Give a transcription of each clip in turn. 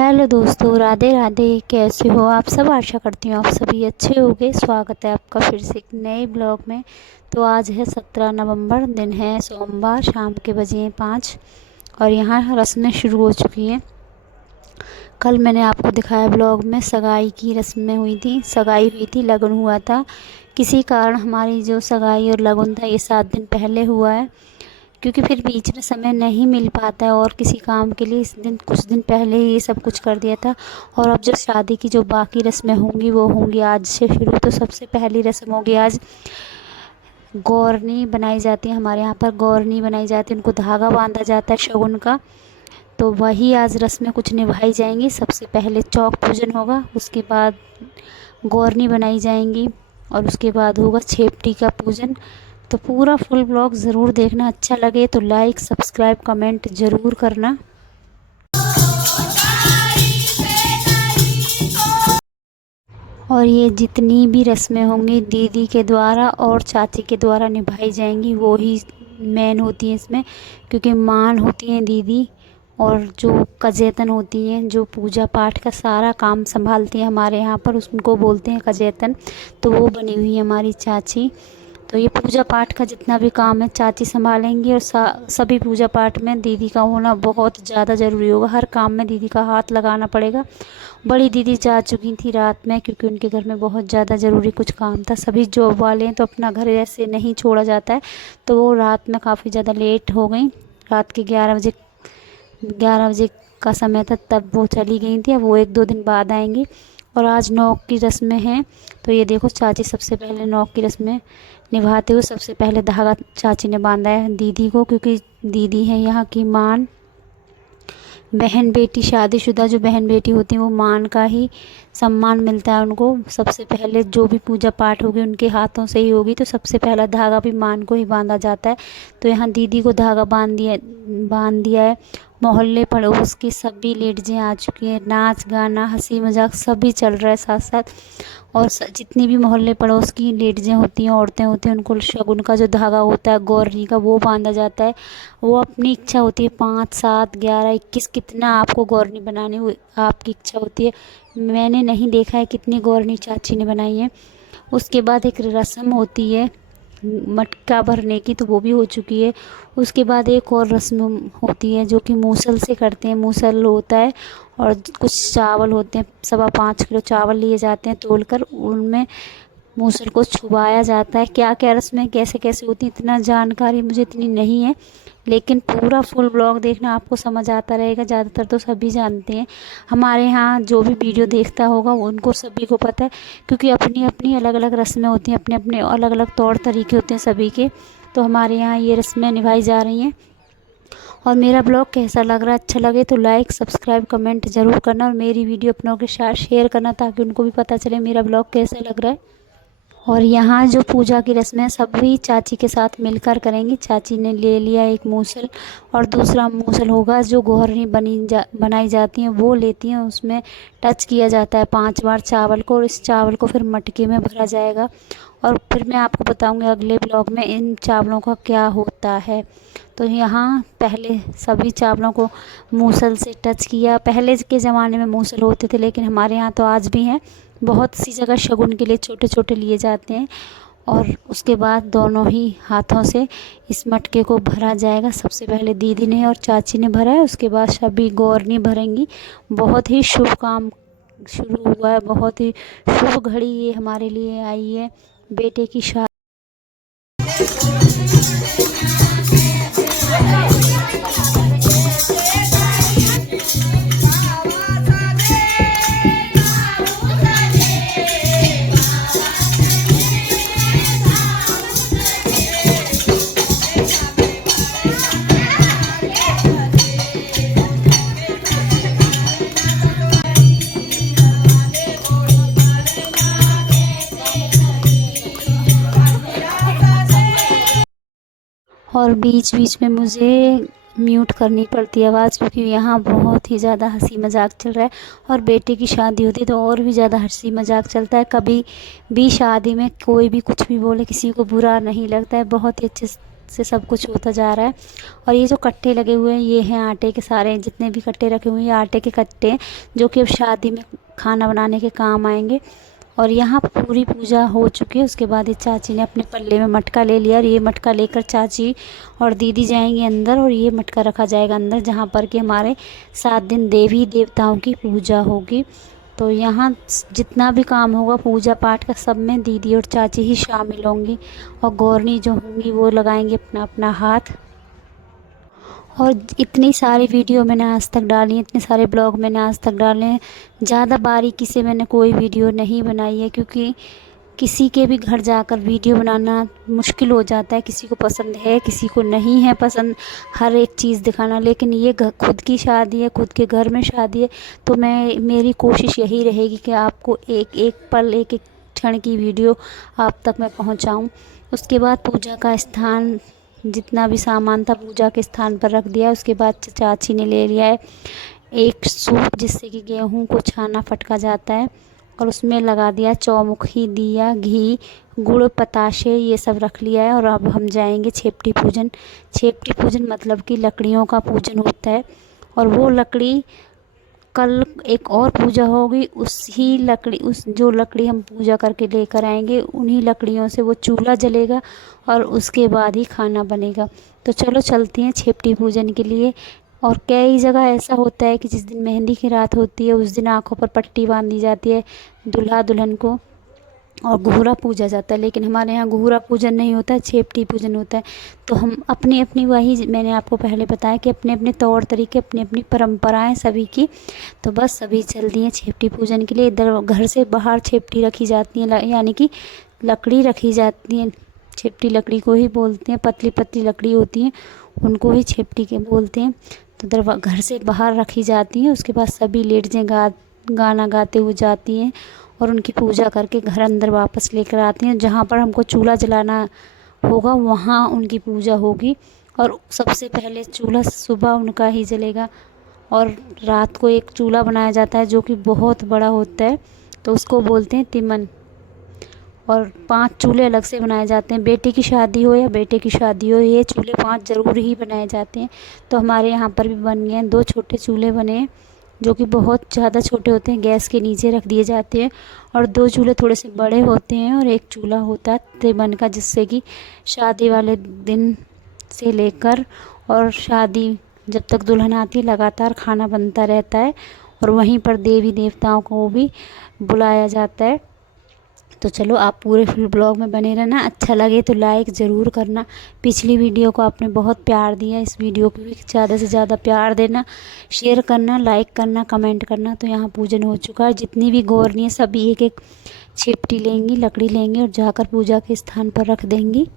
Hello दोस्तों, राधे राधे। कैसे हो आप सब? आशा करती हूँ आप सभी अच्छे होंगे। स्वागत है आपका फिर से एक नए ब्लॉग में। तो आज है 17 नवंबर, दिन है सोमवार, शाम के बजे हैं 5 और यहाँ रस्में शुरू हो चुकी हैं। कल मैंने आपको दिखाया ब्लॉग में, सगाई की रस्में हुई थी, सगाई हुई थी, लगन हुआ था। किसी कारण हमारी जो सगाई और लगन था ये 7 दिन पहले हुआ है, क्योंकि फिर बीच में समय नहीं मिल पाता है और किसी काम के लिए इस दिन कुछ दिन पहले ही ये सब कुछ कर दिया था। और अब जो शादी की जो बाकी रस्में होंगी वो होंगी आज से शुरू। तो सबसे पहली रस्म होगी आज, गौरनी बनाई जाती है। हमारे यहाँ पर गौरनी बनाई जाती है, उनको धागा बांधा जाता है शगुन का। तो वही आज रस्में कुछ निभाई जाएंगी। सबसे पहले चौक पूजन होगा, उसके बाद गौरनी बनाई जाएंगी और उसके बाद होगा छेपटी का पूजन। तो पूरा फुल ब्लॉग ज़रूर देखना। अच्छा लगे तो लाइक, सब्सक्राइब, कमेंट ज़रूर करना। और ये जितनी भी रस्में होंगी दीदी के द्वारा और चाची के द्वारा निभाई जाएंगी, वो ही मेन होती हैं इसमें, क्योंकि मान होती हैं दीदी और जो कजेतन होती हैं, जो पूजा पाठ का सारा काम संभालती हैं हमारे यहाँ पर, उनको बोलते हैं कजेतन। तो वो बनी हुई है हमारी चाची। तो ये पूजा पाठ का जितना भी काम है चाची संभालेंगी और सभी पूजा पाठ में दीदी का होना बहुत ज़्यादा ज़रूरी होगा। हर काम में दीदी का हाथ लगाना पड़ेगा। बड़ी दीदी जा चुकी थी रात में, क्योंकि उनके घर में बहुत ज़्यादा ज़रूरी कुछ काम था। सभी जॉब वाले हैं तो अपना घर ऐसे नहीं छोड़ा जाता है। तो वो रात में काफ़ी ज़्यादा लेट हो गई। रात के 11 बजे का समय था तब वो चली गई थी। अब वो 1-2 दिन बाद आएंगी। और आज नौक की रस्में हैं। तो ये देखो, चाची सबसे पहले नौक की रस्में निभाते हुए सबसे पहले धागा चाची ने बांधा है दीदी को, क्योंकि दीदी है यहाँ की मान। बहन बेटी, शादीशुदा जो बहन बेटी होती हैं वो मान का ही सम्मान मिलता है उनको। सबसे पहले जो भी पूजा पाठ होगी उनके हाथों से ही होगी, तो सबसे पहला धागा भी मान को ही बांधा जाता है। तो यहाँ दीदी को धागा बांध दिया है। मोहल्ले पड़ोस की सभी लेडीज़ें आ चुकी हैं। नाच गाना, हंसी मजाक सभी चल रहा है साथ साथ। और जितनी भी मोहल्ले पड़ोस की लेडीज़ें होती हैं, औरतें होती हैं, उनको शगुन का जो धागा होता है गौरनी का, वो बांधा जाता है। वो अपनी इच्छा होती है, 5, 7, 11, 21 कितना आपको गौरनी बनानी हो आपकी इच्छा होती है। मैंने नहीं देखा है कितनी गौरनी चाची ने बनाई है। उसके बाद एक रस्म होती है मटका भरने की, तो वो भी हो चुकी है। उसके बाद एक और रस्म होती है जो कि मूसल से करते हैं। मूसल होता है और कुछ चावल होते हैं, 5.25 किलो चावल लिए जाते हैं तोल कर, उनमें मूसल को छुपाया जाता है। क्या क्या रस्में कैसे कैसे होती हैं इतना जानकारी मुझे इतनी नहीं है, लेकिन पूरा फुल ब्लॉग देखना, आपको समझ आता रहेगा। ज़्यादातर तो सभी जानते हैं, हमारे यहाँ जो भी वीडियो देखता होगा उनको सभी को पता है, क्योंकि अपनी अपनी अलग अलग रस्में होती हैं, अपने अपने अलग अलग तौर तरीके होते हैं सभी के। तो हमारे यहाँ ये रस्में निभाई जा रही हैं। और मेरा ब्लॉग कैसा लग रहा है, अच्छा लगे तो लाइक, सब्सक्राइब, कमेंट ज़रूर करना और मेरी वीडियो अपनों के साथ शेयर करना, ताकि उनको भी पता चले मेरा ब्लॉग कैसा लग रहा है। और यहाँ जो पूजा की रस्में सभी चाची के साथ मिलकर करेंगी। चाची ने ले लिया एक मूसल और दूसरा मूसल होगा जो गोहरनी बनाई जाती हैं वो लेती हैं। उसमें टच किया जाता है 5 बार चावल को, और इस चावल को फिर मटके में भरा जाएगा। और फिर मैं आपको बताऊंगी अगले ब्लॉग में इन चावलों का क्या होता है। तो यहाँ पहले सभी चावलों को मूसल से टच किया। पहले के ज़माने में मूसल होते थे, लेकिन हमारे यहाँ तो आज भी हैं। बहुत सी जगह शगुन के लिए छोटे छोटे लिए जाते हैं। और उसके बाद दोनों ही हाथों से इस मटके को भरा जाएगा। सबसे पहले दीदी ने और चाची ने भरा है, उसके बाद सभी गौरनी भरेंगी। बहुत ही शुभ काम शुरू हुआ है, बहुत ही शुभ घड़ी ये हमारे लिए आई है, बेटे की शादी। और बीच बीच में मुझे म्यूट करनी पड़ती है आवाज़, क्योंकि यहाँ बहुत ही ज़्यादा हंसी मजाक चल रहा है। और बेटे की शादी होती है तो और भी ज़्यादा हंसी मजाक चलता है। कभी भी शादी में कोई भी कुछ भी बोले किसी को बुरा नहीं लगता है, बहुत ही अच्छे से सब कुछ होता जा रहा है। और ये जो कट्टे लगे हुए हैं ये हैं आटे के, सारे जितने भी कट्टे रखे हुए हैं ये आटे के कट्टे हैं, जो कि अब शादी में खाना बनाने के काम आएंगे। और यहाँ पूरी पूजा हो चुकी है। उसके बाद ये चाची ने अपने पल्ले में मटका ले लिया और ये मटका लेकर चाची और दीदी जाएंगे अंदर, और ये मटका रखा जाएगा अंदर जहाँ पर कि हमारे 7 दिन देवी देवताओं की पूजा होगी। तो यहाँ जितना भी काम होगा पूजा पाठ का, सब में दीदी और चाची ही शामिल होंगी, और गौरनी जो होंगी वो लगाएंगी अपना अपना हाथ। और इतनी सारी वीडियो मैंने आज तक डाली हैं, इतने सारे ब्लॉग मैंने आज तक डाले हैं। ज़्यादा बारीकी से मैंने कोई वीडियो नहीं बनाई है, क्योंकि किसी के भी घर जाकर वीडियो बनाना मुश्किल हो जाता है। किसी को पसंद है, किसी को नहीं है पसंद हर एक चीज़ दिखाना। लेकिन ये खुद की शादी है, खुद के घर में शादी है, तो मेरी कोशिश यही रहेगी कि आपको एक एक पल, एक एक क्षण की वीडियो आप तक मैं पहुंचाऊं। उसके बाद पूजा का स्थान, जितना भी सामान था पूजा के स्थान पर रख दिया। उसके बाद चाची ने ले लिया है एक सूप, जिससे कि गेहूं को छाना फटका जाता है, और उसमें लगा दिया चौमुखी, दिया, घी, गुड़, पताशे, ये सब रख लिया है। और अब हम जाएंगे छेपटी पूजन। छेपटी पूजन मतलब कि लकड़ियों का पूजन होता है, और वो लकड़ी कल एक और पूजा होगी, उस जो लकड़ी हम पूजा करके लेकर आएंगे उन्हीं लकड़ियों से वो चूल्हा जलेगा, और उसके बाद ही खाना बनेगा। तो चलो चलती हैं छेपटी पूजन के लिए। और कई जगह ऐसा होता है कि जिस दिन मेहंदी की रात होती है उस दिन आँखों पर पट्टी बांधी जाती है दूल्हा दुल्हन को, और घूरा पूजा जाता है। लेकिन हमारे यहाँ घूरा पूजन नहीं होता है, छेपटी पूजन होता है। तो हम अपनी अपनी, वही मैंने आपको पहले बताया कि अपने अपने तौर तरीके, अपनी अपनी परंपराएं सभी की। तो बस सभी चल दी हैं छेपटी पूजन के लिए। इधर घर से बाहर छेपटी रखी जाती है, यानी कि लकड़ी रखी जाती है। छेपटी लकड़ी को ही बोलते हैं, पतली पतली लकड़ी होती हैं उनको ही छेपटी के बोलते हैं। तो घर से बाहर रखी जाती हैं। उसके बाद सभी लेडीज़ें गाना गाते हुए जाती हैं और उनकी पूजा करके घर अंदर वापस लेकर आती हैं। जहाँ पर हमको चूल्हा जलाना होगा वहाँ उनकी पूजा होगी, और सबसे पहले चूल्हा सुबह उनका ही जलेगा। और रात को एक चूल्हा बनाया जाता है जो कि बहुत बड़ा होता है, तो उसको बोलते हैं तिमन। और 5 चूल्हे अलग से बनाए जाते हैं। बेटी की शादी हो या बेटे की शादी हो, ये चूल्हे 5 ज़रूर ही बनाए जाते हैं। तो हमारे यहाँ पर भी बन गए हैं, 2 छोटे चूल्हे बने हैं जो कि बहुत ज़्यादा छोटे होते हैं, गैस के नीचे रख दिए जाते हैं। और 2 चूल्हे थोड़े से बड़े होते हैं, और एक चूल्हा होता है तिमन का, जिससे कि शादी वाले दिन से लेकर और शादी जब तक दुल्हन आती है लगातार खाना बनता रहता है, और वहीं पर देवी देवताओं को भी बुलाया जाता है। तो चलो आप पूरे फुल ब्लॉग में बने रहना। अच्छा लगे तो लाइक ज़रूर करना। पिछली वीडियो को आपने बहुत प्यार दिया, इस वीडियो को भी ज़्यादा से ज़्यादा प्यार देना, शेयर करना, लाइक करना, कमेंट करना। तो यहाँ पूजन हो चुका है। जितनी भी गौरनी है सभी एक एक छेपटी लेंगी, लकड़ी लेंगी, और जाकर पूजा के स्थान पर रख देंगी।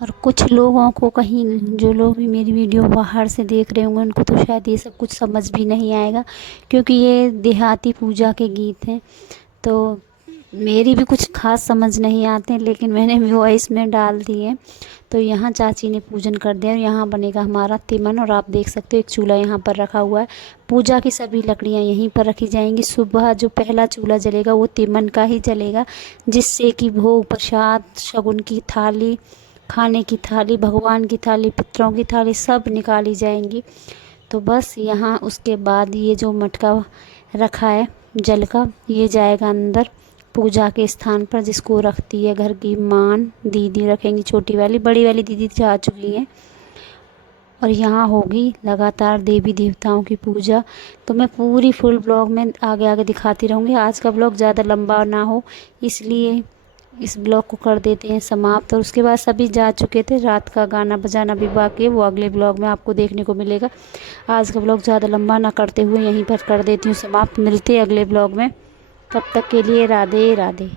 और कुछ लोगों को, कहीं जो लोग भी मेरी वीडियो बाहर से देख रहे होंगे उनको तो शायद ये सब कुछ समझ भी नहीं आएगा, क्योंकि ये देहाती पूजा के गीत हैं। तो मेरी भी कुछ खास समझ नहीं आते, लेकिन मैंने वॉइस में डाल दिए। तो यहाँ चाची ने पूजन कर दिया, और यहाँ बनेगा हमारा तिमन। और आप देख सकते हो एक चूल्हा यहाँ पर रखा हुआ है। पूजा की सभी लकड़ियाँ यहीं पर रखी जाएंगी। सुबह जो पहला चूल्हा जलेगा वो तिमन का ही जलेगा, जिससे कि भोग, प्रसाद, शगुन की थाली, खाने की थाली, भगवान की थाली, पितरों की थाली सब निकाली जाएंगी। तो बस यहाँ उसके बाद ये जो मटका रखा है जल का, ये जाएगा अंदर पूजा के स्थान पर, जिसको रखती है घर की मान दीदी रखेंगी, छोटी वाली, बड़ी वाली दीदी जा चुकी हैं। और यहाँ होगी लगातार देवी देवताओं की पूजा। तो मैं पूरी फुल ब्लॉग में आगे आगे दिखाती रहूँगी। आज का ब्लॉग ज़्यादा लंबा ना हो इसलिए इस ब्लॉग को कर देते हैं समाप्त। और उसके बाद सभी जा चुके थे, रात का गाना बजाना भी बाकी है, वो अगले ब्लॉग में आपको देखने को मिलेगा। आज का ब्लॉग ज़्यादा लंबा ना करते हुए यहीं पर कर देती हूँ समाप्त। मिलते हैं अगले ब्लॉग में, तब तक के लिए राधे राधे।